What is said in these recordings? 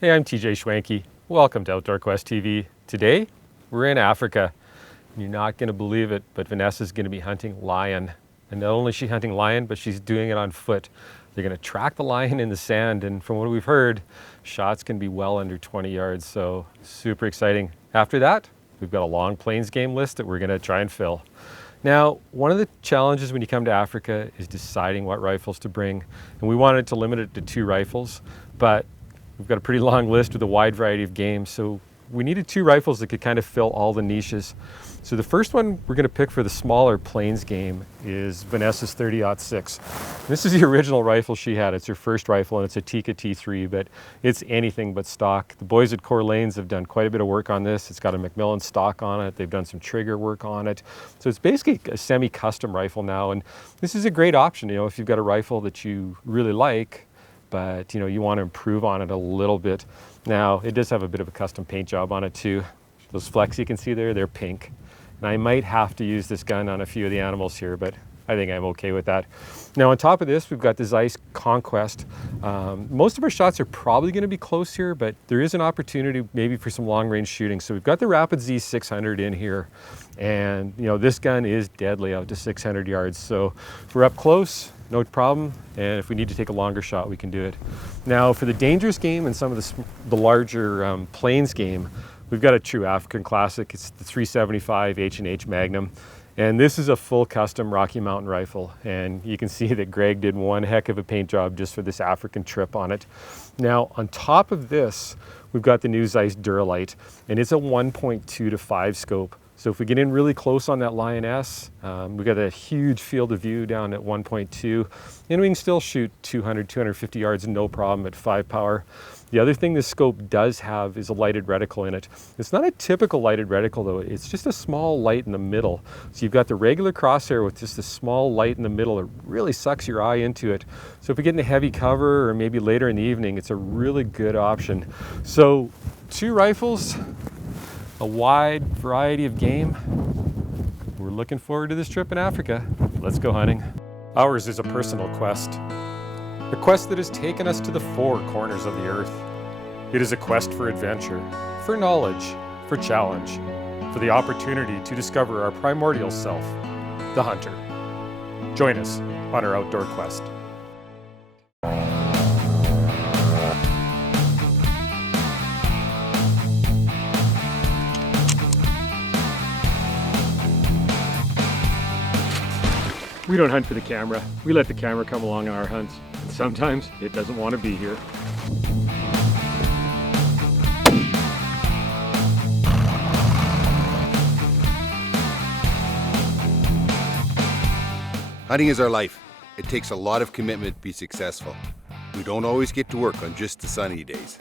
Hey, I'm TJ Schwanke. Welcome to Outdoor Quest TV. Today, we're in Africa. You're not going to believe it, but Vanessa's going to be hunting lion. And not only is she hunting lion, but she's doing it on foot. They're going to track the lion in the sand, and from what we've heard, shots can be well under 20 yards, so super exciting. After that, we've got a long plains game list that we're going to try and fill. Now, one of the challenges when you come to Africa is deciding what rifles to bring, and we wanted to limit it to 2 rifles, but we've got a pretty long list with a wide variety of games, so we needed 2 rifles that could kind of fill all the niches. So the first one we're going to pick for the smaller plains game is Vanessa's 30-06. This is the original rifle she had. It's her first rifle, and it's a Tikka T3, but it's anything but stock. The boys at Core Lanes have done quite a bit of work on this. It's got a Macmillan stock on it. They've done some trigger work on it. So it's basically a semi-custom rifle now, and this is a great option, if you've got a rifle that you really like, but you want to improve on it a little bit. Now, it does have a bit of a custom paint job on it too. Those flecks you can see there, they're pink. And I might have to use this gun on a few of the animals here, but I think I'm okay with that. Now, on top of this, we've got the Zeiss Conquest. Most of our shots are probably going to be close here, but there is an opportunity maybe for some long range shooting. So we've got the Rapid Z600 in here, and this gun is deadly out to 600 yards. So if we're up close, no problem, and if we need to take a longer shot, we can do it. Now, for the dangerous game and some of the larger plains game, we've got a true African classic. It's the 375 H&H Magnum, and this is a full custom Rocky Mountain rifle, and you can see that Greg did one heck of a paint job just for this African trip on it. Now, on top of this, we've got the new Zeiss Duralite, and it's a 1.2 to 5 scope. So if we get in really close on that Lioness, we've got a huge field of view down at 1.2, and we can still shoot 200, 250 yards, no problem at 5 power. The other thing this scope does have is a lighted reticle in it. It's not a typical lighted reticle though, it's just a small light in the middle. So you've got the regular crosshair with just a small light in the middle that really sucks your eye into it. So if we get into heavy cover or maybe later in the evening, it's a really good option. So 2 rifles, a wide variety of game. We're looking forward to this trip in Africa. Let's go hunting. Ours is a personal quest. A quest that has taken us to the 4 corners of the earth. It is a quest for adventure, for knowledge, for challenge, for the opportunity to discover our primordial self, the hunter. Join us on our outdoor quest. We don't hunt for the camera. We let the camera come along on our hunts. And sometimes it doesn't want to be here. Hunting is our life. It takes a lot of commitment to be successful. We don't always get to work on just the sunny days.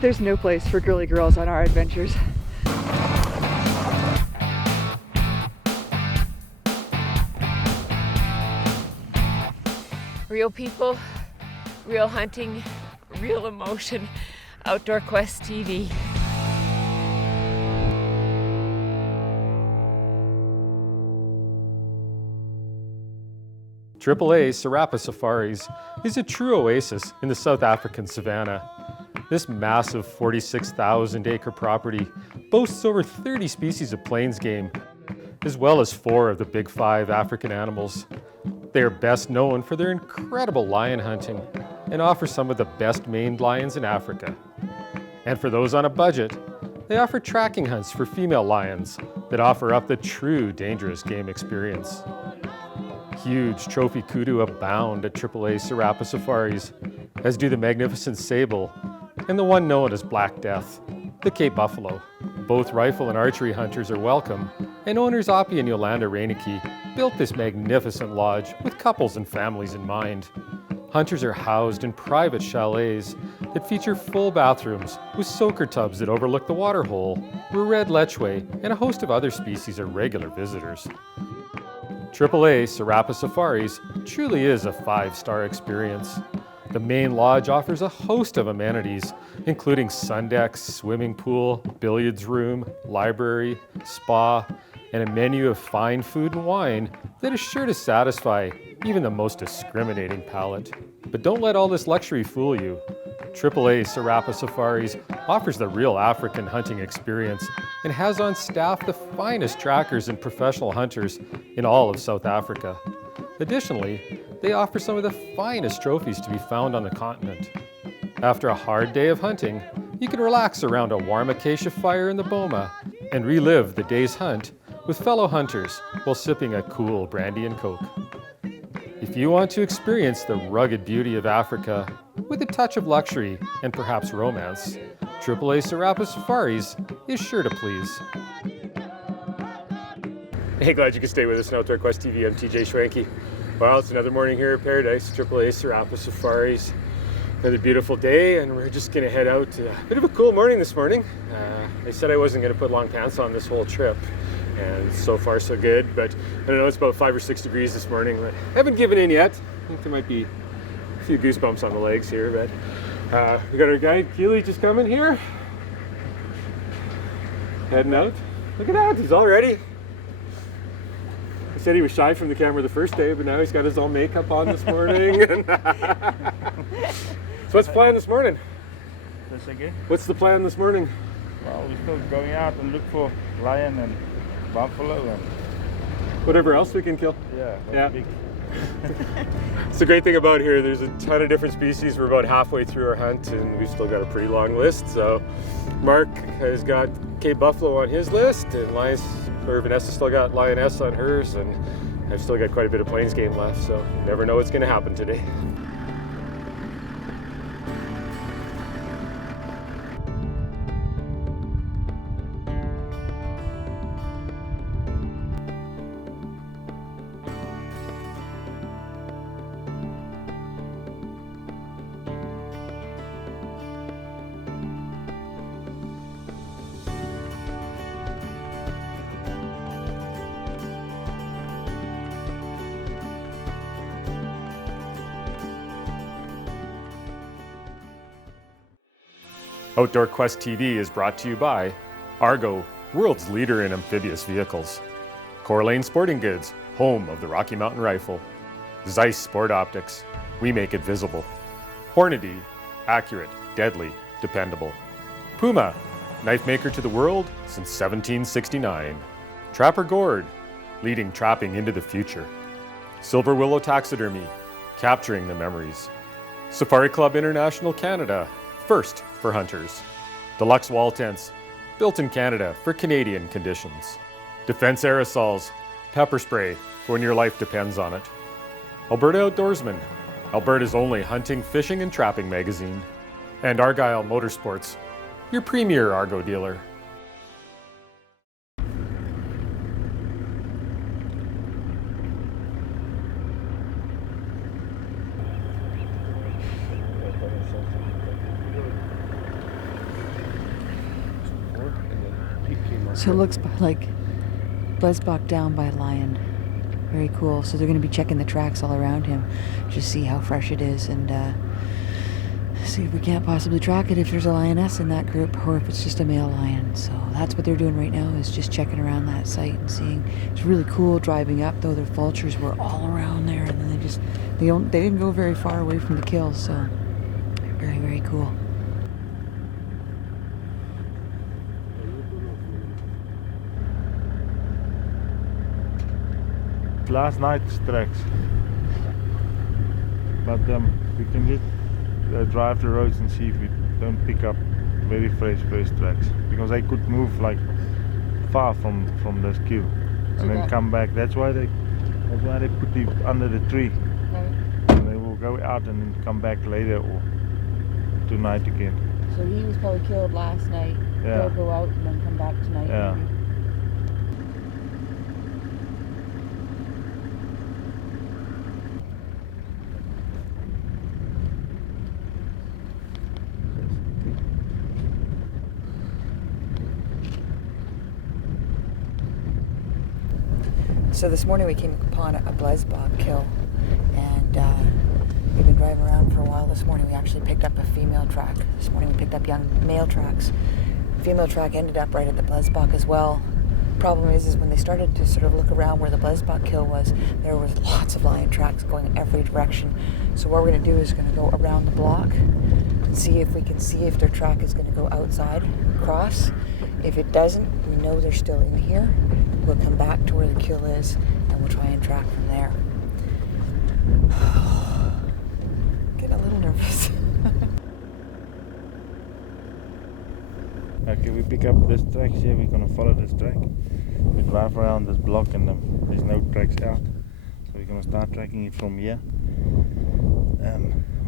There's no place for girly girls on our adventures. Real people, real hunting, real emotion. Outdoor Quest TV. AAA Serapa Safaris is a true oasis in the South African savannah. This massive 46,000 acre property boasts over 30 species of plains game, as well as 4 of the big 5 African animals. They are best known for their incredible lion hunting and offer some of the best maned lions in Africa. And for those on a budget, they offer tracking hunts for female lions that offer up the true dangerous game experience. Huge trophy kudu abound at AAA Serapa Safaris, as do the magnificent sable and the one known as Black Death, the Cape Buffalo. Both rifle and archery hunters are welcome, and owners Appie and Yolanda Reineke built this magnificent lodge with couples and families in mind. Hunters are housed in private chalets that feature full bathrooms with soaker tubs that overlook the waterhole, where red lechwe and a host of other species are regular visitors. AAA Serapa Safaris truly is a 5-star experience. The main lodge offers a host of amenities, including sun decks, swimming pool, billiards room, library, spa, and a menu of fine food and wine that is sure to satisfy even the most discriminating palate. But don't let all this luxury fool you. AAA Serapa Safaris offers the real African hunting experience and has on staff the finest trackers and professional hunters in all of South Africa. Additionally, they offer some of the finest trophies to be found on the continent. After a hard day of hunting, you can relax around a warm acacia fire in the boma and relive the day's hunt with fellow hunters while sipping a cool brandy and coke. If you want to experience the rugged beauty of Africa with a touch of luxury and perhaps romance, AAA Serapa Safaris is sure to please. Hey, glad you could stay with us on Outdoor Quest TV. I'm TJ Schwanke. Well, it's another morning here at Paradise, AAA Serapa Safaris. Another beautiful day, and we're just gonna head out. A bit of a cool morning this morning. I said I wasn't gonna put long pants on this whole trip, and so far so good, but I don't know, it's about 5 or 6 degrees this morning, but I haven't given in yet. I think there might be a few goosebumps on the legs here, but we got our guide Keely just coming here. Heading out. Look at that, he's all ready. He said he was shy from the camera the first day, but now he's got his own makeup on this morning. So what's the plan this morning? That's again. What's the plan this morning? Well, we're still going out and look for lion and buffalo and Whatever else we can kill. yeah. Big. It's the great thing about here, there's a ton of different species. We're about halfway through our hunt and we've still got a pretty long list. So Mark has got Cape Buffalo on his list, and Vanessa still got Lioness on hers, and I've still got quite a bit of plains game left, so never know what's going to happen today. Outdoor Quest TV is brought to you by Argo, world's leader in amphibious vehicles; Corlane Sporting Goods, home of the Rocky Mountain Rifle; Zeiss Sport Optics, we make it visible; Hornady, accurate, deadly, dependable; Puma, knife maker to the world since 1769; Trapper Gourd, leading trapping into the future; Silver Willow Taxidermy, capturing the memories; Safari Club International Canada, first for hunters; Deluxe Wall Tents, built in Canada for Canadian conditions; Defense Aerosols, pepper spray for when your life depends on it; Alberta Outdoorsman, Alberta's only hunting, fishing, and trapping magazine; and Argyle Motorsports, your premier Argo dealer. So it looks like Blesbok down by lion. Very cool. So they're going to be checking the tracks all around him, just see how fresh it is, and see if we can't possibly track it if there's a lioness in that group, or if it's just a male lion. So that's what they're doing right now, is just checking around that site and seeing. It's really cool driving up, though. Their vultures were all around there, and then they didn't go very far away from the kill. So very, very cool. Last night's tracks, but we can just drive the roads and see if we don't pick up very fresh tracks, because they could move like far from this queue and then come back. That's why they put it under the tree. Right. And they will go out and then come back later or tonight again. So he was probably killed last night. Yeah. They'll go out and then come back tonight. Yeah. Maybe. So this morning we came upon a Blesbok kill, and we've been driving around for a while. This morning we actually picked up a female track. This morning we picked up young male tracks. Female track ended up right at the Blesbok as well. problem is when they started to sort of look around where the Blesbok kill was, there was lots of lion tracks going every direction. So what we're going to do is going to go around the block and see if we can see if their track is going to go outside, cross. If it doesn't, we know they're still in here. We'll come back to where the kill is and we'll try and track from there. Getting a little nervous. Okay, we pick up this track here, we're gonna follow this track. We drive around this block and there's no tracks out. So we're gonna start tracking it from here.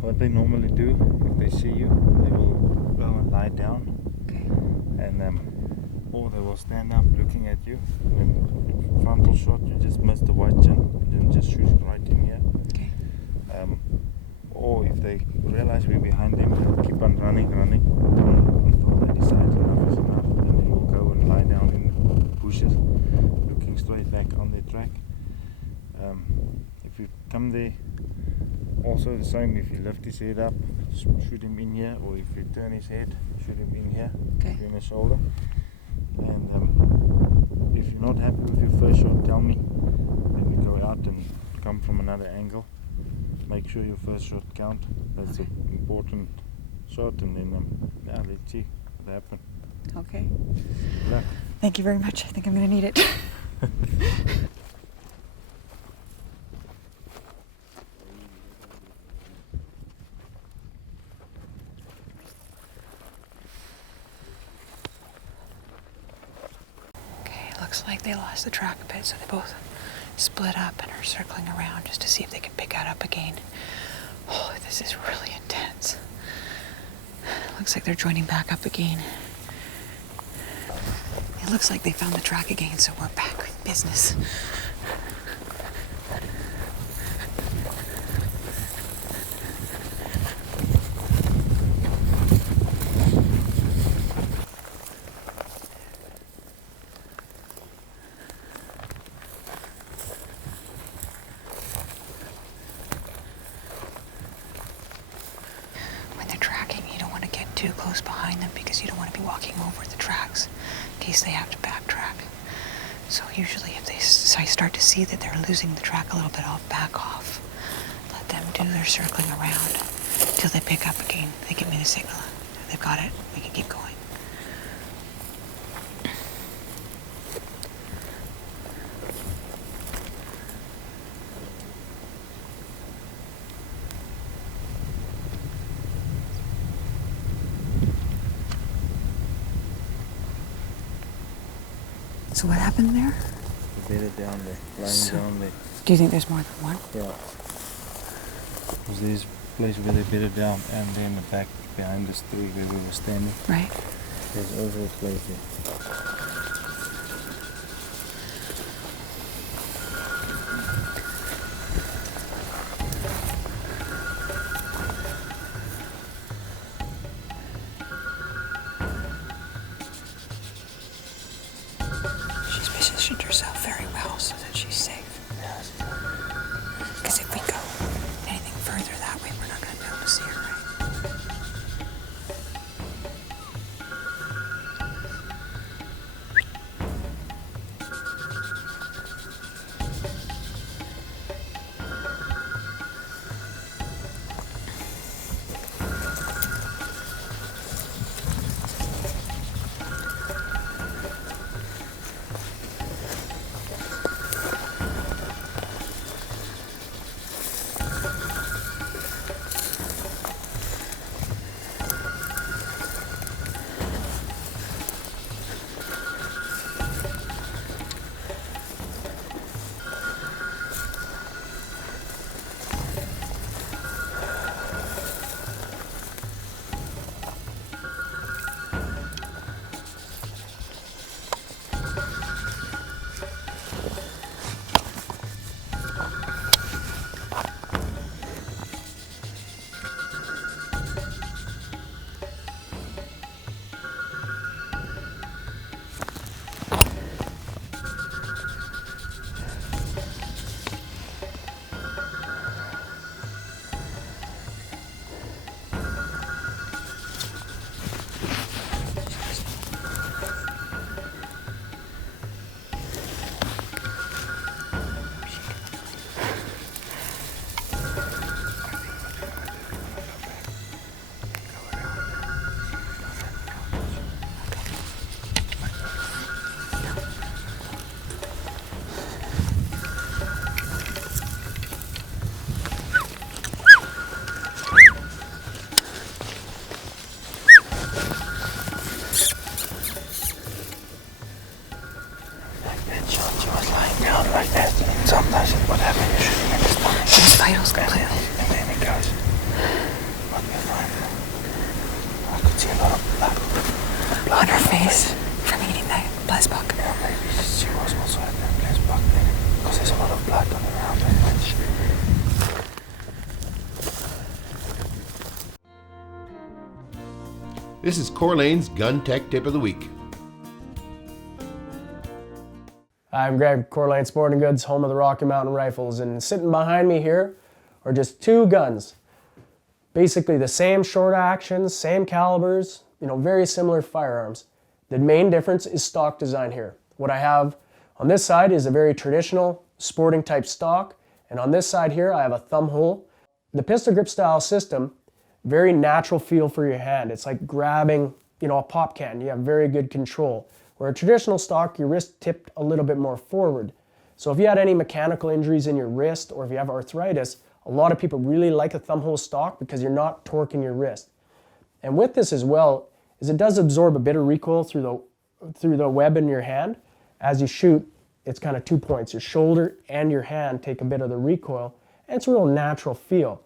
What they normally do, if they see you, they will go and lie down. Okay. And or they will stand up looking at you. When frontal shot, you just miss the white chin and then just shoot it right in here. Okay. Or if they realize we're behind them, they'll keep on running until they decide enough is enough. Then they will go and lie down in the bushes, looking straight back on their track. If you come there, also the same. If you lift his head up, shoot him in here, or if you turn his head, shoot him in here, Okay. between the shoulder. And if you're not happy with your first shot, tell me. Then we go out and come from another angle. Make sure your first shot count. That's an important shot, and then let's see what happens. Okay. Good luck. Thank you very much. I think I'm going to need it. Okay, looks like they lost the track a bit, so they both split up and are circling around just to see if they can pick it up again. Oh, this is really intense. Looks like they're joining back up again. It looks like they found the track again, so we're back in business. When they're tracking, you don't want to get too close behind them because you don't want to be walking over the tracks in case they have to backtrack. So usually if they start to see that they're losing the track a little bit, I'll back off. Let them do their circling around until they pick up again. They give me the signal. They've got it. We can keep going. So what happened there? They bedded down there, lying down there. Do you think there's more than one? Yeah. Because there's a place where they bedded down, and then the back behind this tree where we were standing. Right. There's also a place there. She's positioned herself very well so that she's safe. Because if we go anything further that way, we're not going to be able to see her, right? sometimes what happens, you're shooting in the stomach. His vitals completely. And then it goes. What we find, I could see a lot of blood. On her face from eating that blessbok. Yeah, maybe she was also at that place back then. Because there's a lot of blood on around that much. This is Corlane's Gun Tech Tip of the Week. I'm Greg, Corlane Sporting Goods, home of the Rocky Mountain Rifles, and sitting behind me here are just two guns. Basically the same short actions, same calibers, very similar firearms. The main difference is stock design here. What I have on this side is a very traditional sporting type stock, and on this side here I have a thumb hole. The pistol grip style system, very natural feel for your hand. It's like grabbing, a pop can. You have very good control. Where a traditional stock, your wrist tipped a little bit more forward. So if you had any mechanical injuries in your wrist or if you have arthritis, a lot of people really like a thumb hole stock because you're not torquing your wrist. And with this as well, is it does absorb a bit of recoil through the web in your hand. As you shoot, it's kind of 2 points. Your shoulder and your hand take a bit of the recoil, and it's a real natural feel.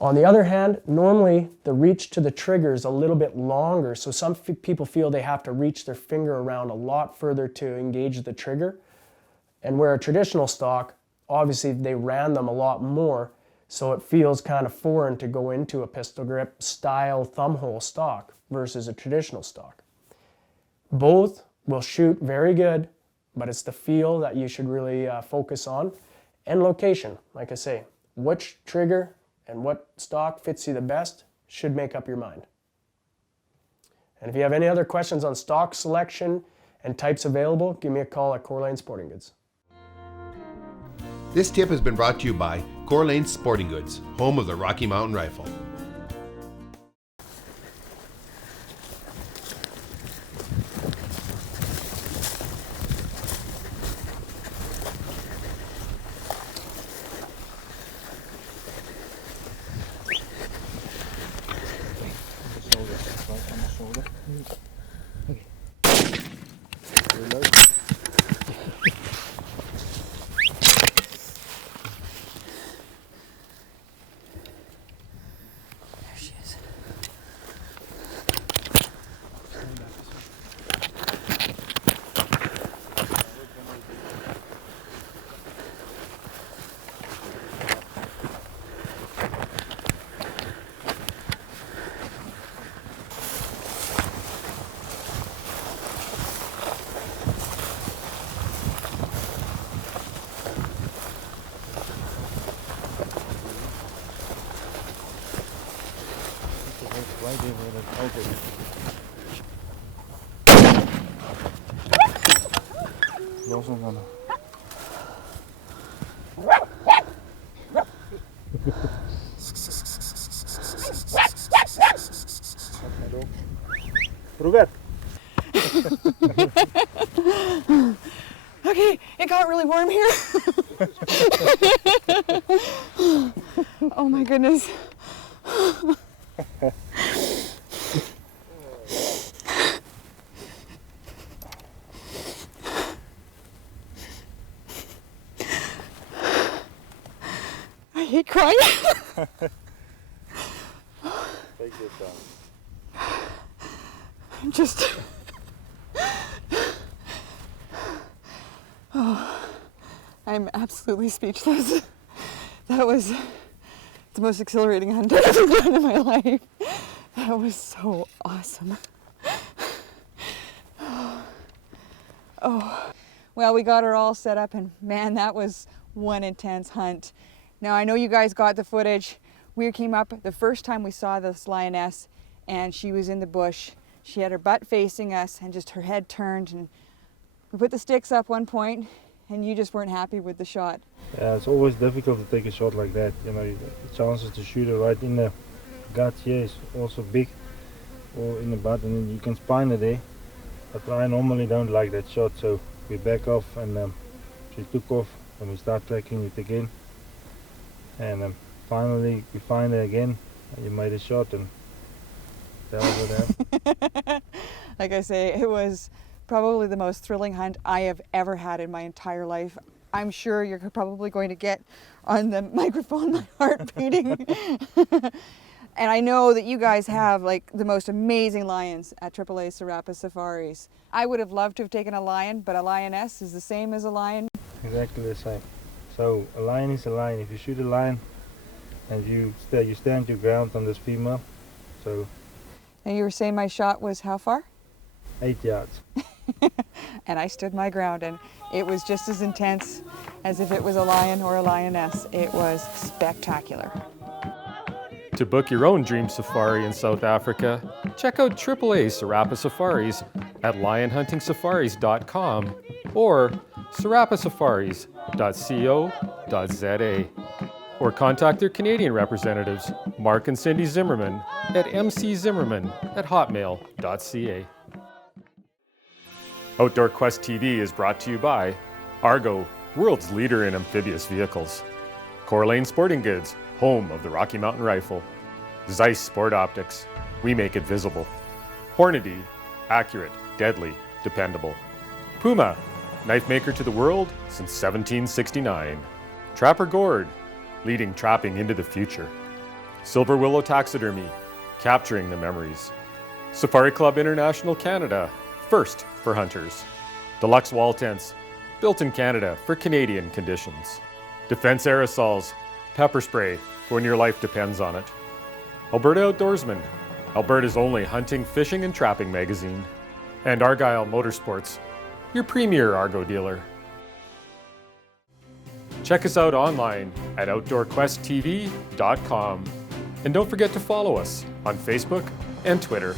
On the other hand, normally the reach to the trigger is a little bit longer, so some people feel they have to reach their finger around a lot further to engage the trigger. And where a traditional stock, obviously they ran them a lot more, so it feels kind of foreign to go into a pistol grip style thumb hole stock versus a traditional stock. Both will shoot very good, but it's the feel that you should really focus on, and location, like I say. Which trigger and what stock fits you the best should make up your mind. And if you have any other questions on stock selection and types available, give me a call at Corlane Sporting Goods. This tip has been brought to you by Corlane Sporting Goods, home of the Rocky Mountain Rifle. There she is. Right there where that elbow is. Los hem dan. Robert. Okay, it got really warm here. Oh my goodness. I hate crying. Take your time. I'm just... Oh, I'm absolutely speechless. That was the most exhilarating hunt I've ever done in my life. That was so awesome. Oh, well, we got her all set up, and man, that was one intense hunt. Now, I know you guys got the footage. We came up the first time we saw this lioness, and she was in the bush. She had her butt facing us and just her head turned, and we put the sticks up one point, and you just weren't happy with the shot. Yeah, it's always difficult to take a shot like that. The chances to shoot her right in the gut here is also big, or in the butt, and then you can spine her there. But I normally don't like that shot, so we back off, and she took off, and we start tracking it again. And finally we find her again, and you made a shot, and that was what. Like I say, it was probably the most thrilling hunt I have ever had in my entire life. I'm sure you're probably going to get on the microphone my heart beating. And I know that you guys have like the most amazing lions at AAA Serapis Safaris. I would have loved to have taken a lion, but a lioness is the same as a lion. Exactly the same. So a lion is a lion. If you shoot a lion and you stand your ground on this female, so. And you were saying my shot was how far? 8 yards. And I stood my ground, and it was just as intense as if it was a lion or a lioness. It was spectacular. To book your own dream safari in South Africa, check out AAA Serapis Safaris at lionhuntingsafaris.com or serapisafaris.co.za. Or contact their Canadian representatives, Mark and Cindy Zimmerman, at mczimmerman@hotmail.ca. Outdoor Quest TV is brought to you by Argo, world's leader in amphibious vehicles. Corlane Sporting Goods, home of the Rocky Mountain Rifle. Zeiss Sport Optics, we make it visible. Hornady, accurate, deadly, dependable. Puma, knife maker to the world since 1769. Trapper Gourd, leading trapping into the future. Silver Willow Taxidermy, capturing the memories. Safari Club International Canada, first for hunters. Deluxe Wall Tents, built in Canada for Canadian conditions. Defense Aerosols, pepper spray for when your life depends on it. Alberta Outdoorsman, Alberta's only hunting, fishing, and trapping magazine. And Argyle Motorsports, your premier Argo dealer. Check us out online at OutdoorQuestTV.com. And don't forget to follow us on Facebook and Twitter.